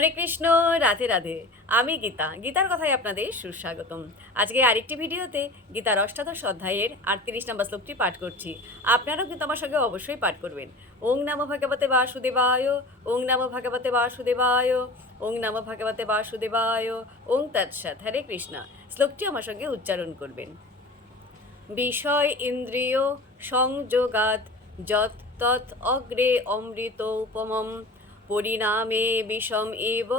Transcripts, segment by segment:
হরে কৃষ্ণ, রাধে রাধে। আমি গীতার কথায় আপনাদের সুস্বাগতম। আজকে আরেকটি ভিডিওতে গীতার অষ্টাদশ অধ্যায়ের 38 নম্বর শ্লোকটি পাঠ করছি। আপনারাও কিন্তু আমার সঙ্গে অবশ্যই পাঠ করবেন। ওং নমো ভগবতে বাসুদেবায়, ওং নমো ভগবতে বাসুদেবায়, ওং নমো ভগবতে বাসুদেবায়, ওং তৎসৎ। হরে কৃষ্ণ। শ্লোকটি আমার সঙ্গে উচ্চারণ করবেন। বিষয় ইন্দ্রিয় সংযোগাৎ যৎ তৎ অগ্রে অমৃত উপমম পরিণামে বিষম এব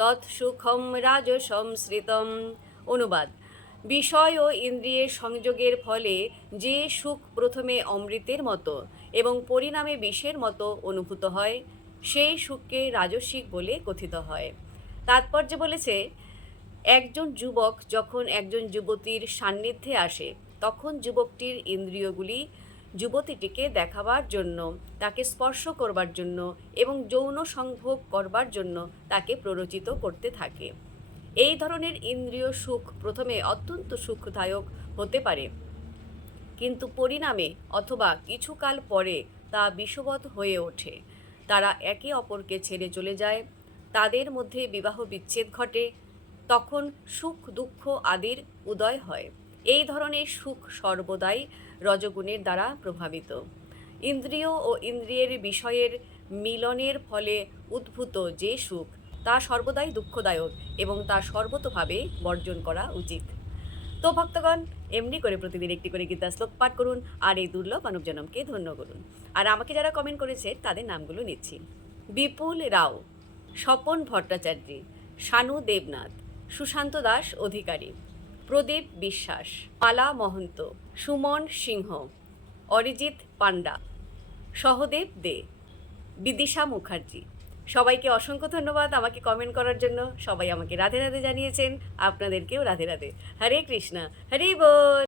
তৎসুখম রাজসংশ্রিতম। অনুবাদ: বিষয় ও ইন্দ্রিয়ের সংযোগের ফলে যে সুখ প্রথমে অমৃতের মতো এবং পরিণামে বিষের মতো অনুভূত হয়, সেই সুখকে রাজসিক বলে কথিত হয়। তাৎপর্য বলেছে, একজন যুবক যখন একজন যুবতীর সান্নিধ্যে আসে, তখন যুবকটির ইন্দ্রিয়গুলি যুবতীটিকে দেখাবার জন্য, তাকে স্পর্শ করবার জন্য এবং যৌন সংভোগ করবার জন্য তাকে প্ররোচিত করতে থাকে। এই ধরনের ইন্দ্রিয় সুখ প্রথমে অত্যন্ত সুখদায়ক হতে পারে, কিন্তু পরিণামে অথবা কিছুকাল পরে তা বিষবৎ হয়ে ওঠে। তারা একে অপরকে ছেড়ে চলে যায়, তাদের মধ্যে বিবাহ বিচ্ছেদ ঘটে, তখন সুখ দুঃখ আদির উদয় হয়। এই ধরনের সুখ সর্বদাই রজগুণের দ্বারা প্রভাবিত। ইন্দ্রিয় ও ইন্দ্রিয়ের বিষয়ের মিলনের ফলে উদ্ভূত যে সুখ, তা সর্বদাই দুঃখদায়ক এবং তা সর্বতোভাবে বর্জন করা উচিত। তো ভক্তগণ, এমনি করে প্রতিদিন একটি করে গীতা শ্লোক পাঠ করুন আর এই দুর্লভ মানব জনমকে ধন্য করুন। আর আমাকে যারা কমেন্ট করেছে তাদের নামগুলো নিচ্ছি: বিপুল রাও, স্বপন ভট্টাচার্য, শানু দেবনাথ, সুশান্ত দাস অধিকারী, প্রদীপ বিশ্বাস, মালা মহন্ত, সুমন সিংহ, অরিজিৎ পান্ডা, সহদেব দে, বিদিশা মুখার্জি। সবাইকে অসংখ্য ধন্যবাদ আমাকে কমেন্ট করার জন্য। সবাই আমাকে রাধে রাধে জানিয়েছেন, আপনাদেরকেও রাধে রাধে। হরে কৃষ্ণ, হরি বল।